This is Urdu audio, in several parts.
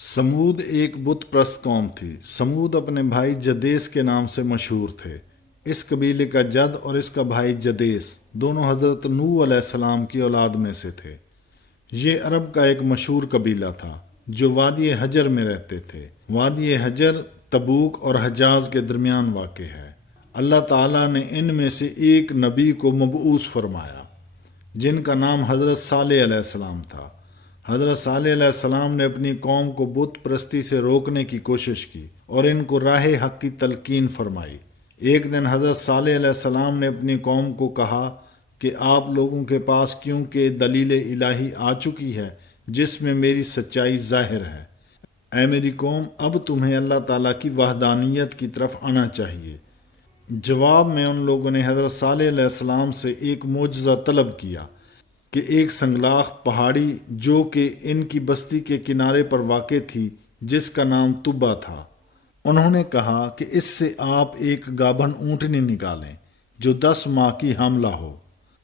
سمود ایک بت پرست قوم تھی۔ سمود اپنے بھائی جدیس کے نام سے مشہور تھے۔ اس قبیلے کا جد اور اس کا بھائی جدیس دونوں حضرت نوح علیہ السلام کی اولاد میں سے تھے۔ یہ عرب کا ایک مشہور قبیلہ تھا جو وادی حجر میں رہتے تھے۔ وادی حجر تبوک اور حجاز کے درمیان واقع ہے۔ اللہ تعالیٰ نے ان میں سے ایک نبی کو مبعوث فرمایا جن کا نام حضرت صالح علیہ السلام تھا۔ حضرت صالح علیہ السلام نے اپنی قوم کو بت پرستی سے روکنے کی کوشش کی اور ان کو راہ حق کی تلقین فرمائی۔ ایک دن حضرت صالح علیہ السلام نے اپنی قوم کو کہا کہ آپ لوگوں کے پاس کیونکہ دلیل الہی آ چکی ہے جس میں میری سچائی ظاہر ہے، اے میری قوم، اب تمہیں اللہ تعالیٰ کی وحدانیت کی طرف آنا چاہیے۔ جواب میں ان لوگوں نے حضرت صالح علیہ السلام سے ایک معجزہ طلب کیا کہ ایک سنگلاخ پہاڑی جو کہ ان کی بستی کے کنارے پر واقع تھی جس کا نام طبا تھا، انہوں نے کہا کہ اس سے آپ ایک گابھن اونٹنی نکالیں جو 10 ماہ کی حاملہ ہو۔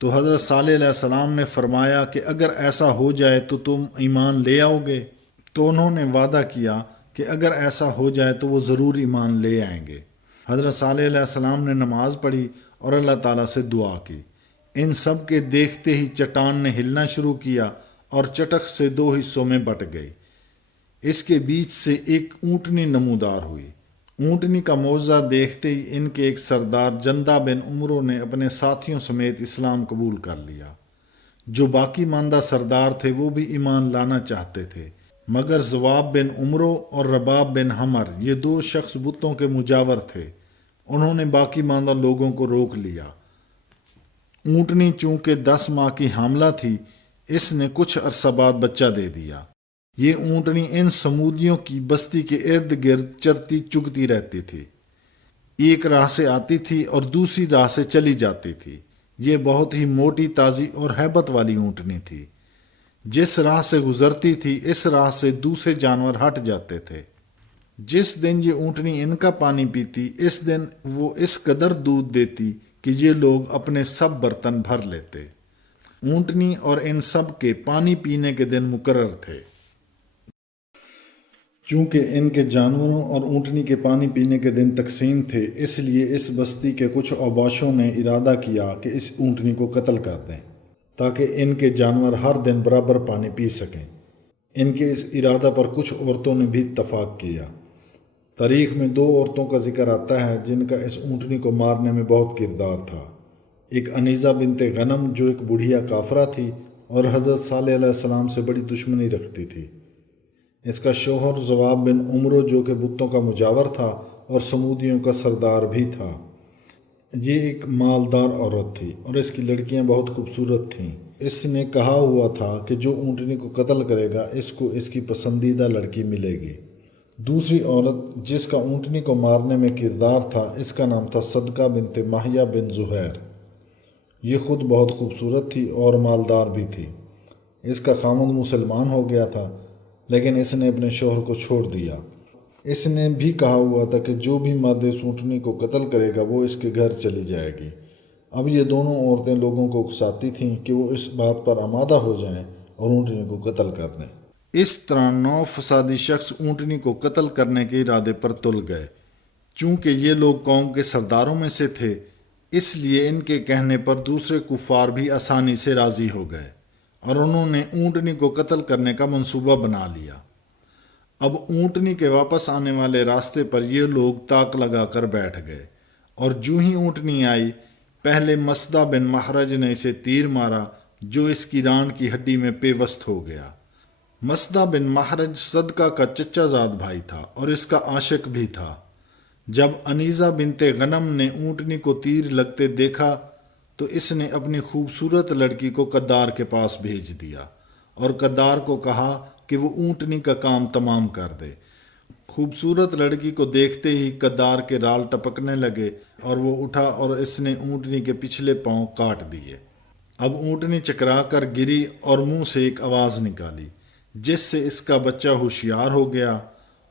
تو حضرت صالح علیہ السلام نے فرمایا کہ اگر ایسا ہو جائے تو تم ایمان لے آؤ گے؟ تو انہوں نے وعدہ کیا کہ اگر ایسا ہو جائے تو وہ ضرور ایمان لے آئیں گے۔ حضرت صالح علیہ السلام نے نماز پڑھی اور اللہ تعالیٰ سے دعا کی۔ ان سب کے دیکھتے ہی چٹان نے ہلنا شروع کیا اور چٹخ سے 2 حصوں میں بٹ گئی۔ اس کے بیچ سے ایک اونٹنی نمودار ہوئی۔ اونٹنی کا معجزہ دیکھتے ہی ان کے ایک سردار جندہ بن عمرو نے اپنے ساتھیوں سمیت اسلام قبول کر لیا۔ جو باقی ماندہ سردار تھے وہ بھی ایمان لانا چاہتے تھے، مگر زواب بن عمرو اور رباب بن حمر یہ 2 شخص بتوں کے مجاور تھے۔ انہوں نے باقی ماندہ لوگوں کو روک لیا۔ اونٹنی چونکہ 10 ماہ کی حاملہ تھی، اس نے کچھ عرصہ بعد بچہ دے دیا۔ یہ اونٹنی ان سمودیوں کی بستی کے ارد گرد چرتی چگتی رہتی تھی۔ ایک راہ سے آتی تھی اور دوسری راہ سے چلی جاتی تھی۔ یہ بہت ہی موٹی تازی اور ہیبت والی اونٹنی تھی۔ جس راہ سے گزرتی تھی اس راہ سے دوسرے جانور ہٹ جاتے تھے۔ جس دن یہ اونٹنی ان کا پانی پیتی اس دن وہ اس قدر دودھ دیتی کہ یہ لوگ اپنے سب برتن بھر لیتے۔ اونٹنی اور ان سب کے پانی پینے کے دن مقرر تھے۔ چونکہ ان کے جانوروں اور اونٹنی کے پانی پینے کے دن تقسیم تھے، اس لیے اس بستی کے کچھ اوباشوں نے ارادہ کیا کہ اس اونٹنی کو قتل کر دیں تاکہ ان کے جانور ہر دن برابر پانی پی سکیں۔ ان کے اس ارادہ پر کچھ عورتوں نے بھی اتفاق کیا۔ تاریخ میں 2 عورتوں کا ذکر آتا ہے جن کا اس اونٹنی کو مارنے میں بہت کردار تھا۔ ایک انیزہ بنت غنم جو ایک بڑھیا کافرہ تھی اور حضرت صالح علیہ السلام سے بڑی دشمنی رکھتی تھی۔ اس کا شوہر زواب بن عمرو جو کہ بتوں کا مجاور تھا اور سمودیوں کا سردار بھی تھا۔ یہ ایک مالدار عورت تھی اور اس کی لڑکیاں بہت خوبصورت تھیں۔ اس نے کہا ہوا تھا کہ جو اونٹنی کو قتل کرے گا اس کو اس کی پسندیدہ لڑکی ملے گی۔ دوسری عورت جس کا اونٹنی کو مارنے میں کردار تھا اس کا نام تھا صدقہ بنت ماہیہ بن زہیر۔ یہ خود بہت خوبصورت تھی اور مالدار بھی تھی۔ اس کا خاوند مسلمان ہو گیا تھا لیکن اس نے اپنے شوہر کو چھوڑ دیا۔ اس نے بھی کہا ہوا تھا کہ جو بھی مرد اس اونٹنی کو قتل کرے گا وہ اس کے گھر چلی جائے گی۔ اب یہ دونوں عورتیں لوگوں کو اکساتی تھیں کہ وہ اس بات پر آمادہ ہو جائیں اور اونٹنی کو قتل کر دیں۔ اس طرح 9 فسادی شخص اونٹنی کو قتل کرنے کے ارادے پر تل گئے۔ چونکہ یہ لوگ قوم کے سرداروں میں سے تھے اس لیے ان کے کہنے پر دوسرے کفار بھی آسانی سے راضی ہو گئے اور انہوں نے اونٹنی کو قتل کرنے کا منصوبہ بنا لیا۔ اب اونٹنی کے واپس آنے والے راستے پر یہ لوگ تاک لگا کر بیٹھ گئے اور جو ہی اونٹنی آئی پہلے مسدہ بن مہرج نے اسے تیر مارا جو اس کی ران کی ہڈی میں پیوست ہو گیا۔ مسدہ بن مہرج صدقہ کا چچا زاد بھائی تھا اور اس کا عاشق بھی تھا۔ جب انیزہ بنت غنم نے اونٹنی کو تیر لگتے دیکھا تو اس نے اپنی خوبصورت لڑکی کو قدار کے پاس بھیج دیا اور قدار کو کہا کہ وہ اونٹنی کا کام تمام کر دے۔ خوبصورت لڑکی کو دیکھتے ہی قدار کے رال ٹپکنے لگے اور وہ اٹھا اور اس نے اونٹنی کے پچھلے پاؤں کاٹ دیے۔ اب اونٹنی چکرا کر گری اور منہ سے ایک آواز نکالی جس سے اس کا بچہ ہوشیار ہو گیا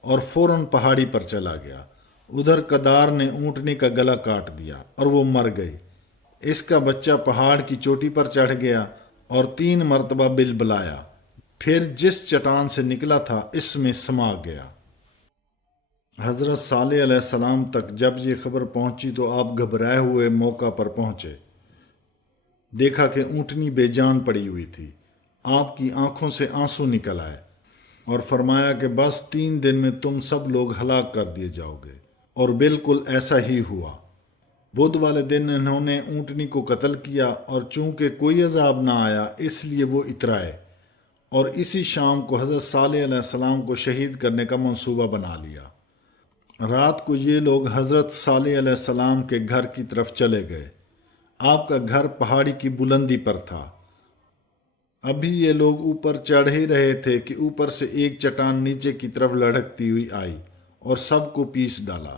اور فوراً پہاڑی پر چلا گیا۔ ادھر قدار نے اونٹنی کا گلا کاٹ دیا اور وہ مر گئی۔ اس کا بچہ پہاڑ کی چوٹی پر چڑھ گیا اور 3 مرتبہ بلبلایا پھر جس چٹان سے نکلا تھا اس میں سما گیا۔ حضرت صالح علیہ السلام تک جب یہ خبر پہنچی تو آپ گھبرائے ہوئے موقع پر پہنچے۔ دیکھا کہ اونٹنی بے جان پڑی ہوئی تھی۔ آپ کی آنکھوں سے آنسو نکل آئے اور فرمایا کہ بس 3 دن میں تم سب لوگ ہلاک کر دیے جاؤ گے، اور بالکل ایسا ہی ہوا۔ بدھ والے دن انہوں نے اونٹنی کو قتل کیا، اور چونکہ کوئی عذاب نہ آیا اس لیے وہ اترائے، اور اسی شام کو حضرت صالح علیہ السلام کو شہید کرنے کا منصوبہ بنا لیا۔ رات کو یہ لوگ حضرت صالح علیہ السلام کے گھر کی طرف چلے گئے۔ آپ کا گھر پہاڑی کی بلندی پر تھا۔ ابھی یہ لوگ اوپر چڑھ ہی رہے تھے کہ اوپر سے ایک چٹان نیچے کی طرف لڑھکتی ہوئی آئی اور سب کو پیس ڈالا۔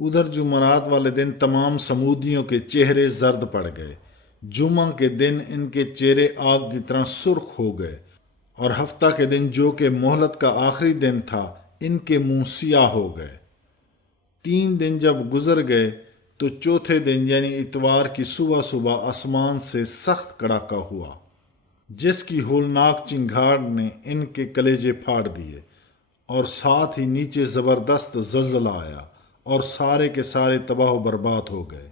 ادھر جمعرات والے دن تمام سمودیوں کے چہرے زرد پڑ گئے۔ جمعہ کے دن ان کے چہرے آگ کی طرح سرخ ہو گئے، اور ہفتہ کے دن جو کہ مہلت کا آخری دن تھا ان کے منہ سیاہ ہو گئے۔ 3 دن جب گزر گئے تو چوتھے دن یعنی اتوار کی صبح صبح آسمان سے سخت کڑاکا ہوا، جس کی ہولناک چنگھاڑ نے ان کے کلیجے پھاڑ دیے، اور ساتھ ہی نیچے زبردست زلزلہ آیا اور سارے کے سارے تباہ و برباد ہو گئے۔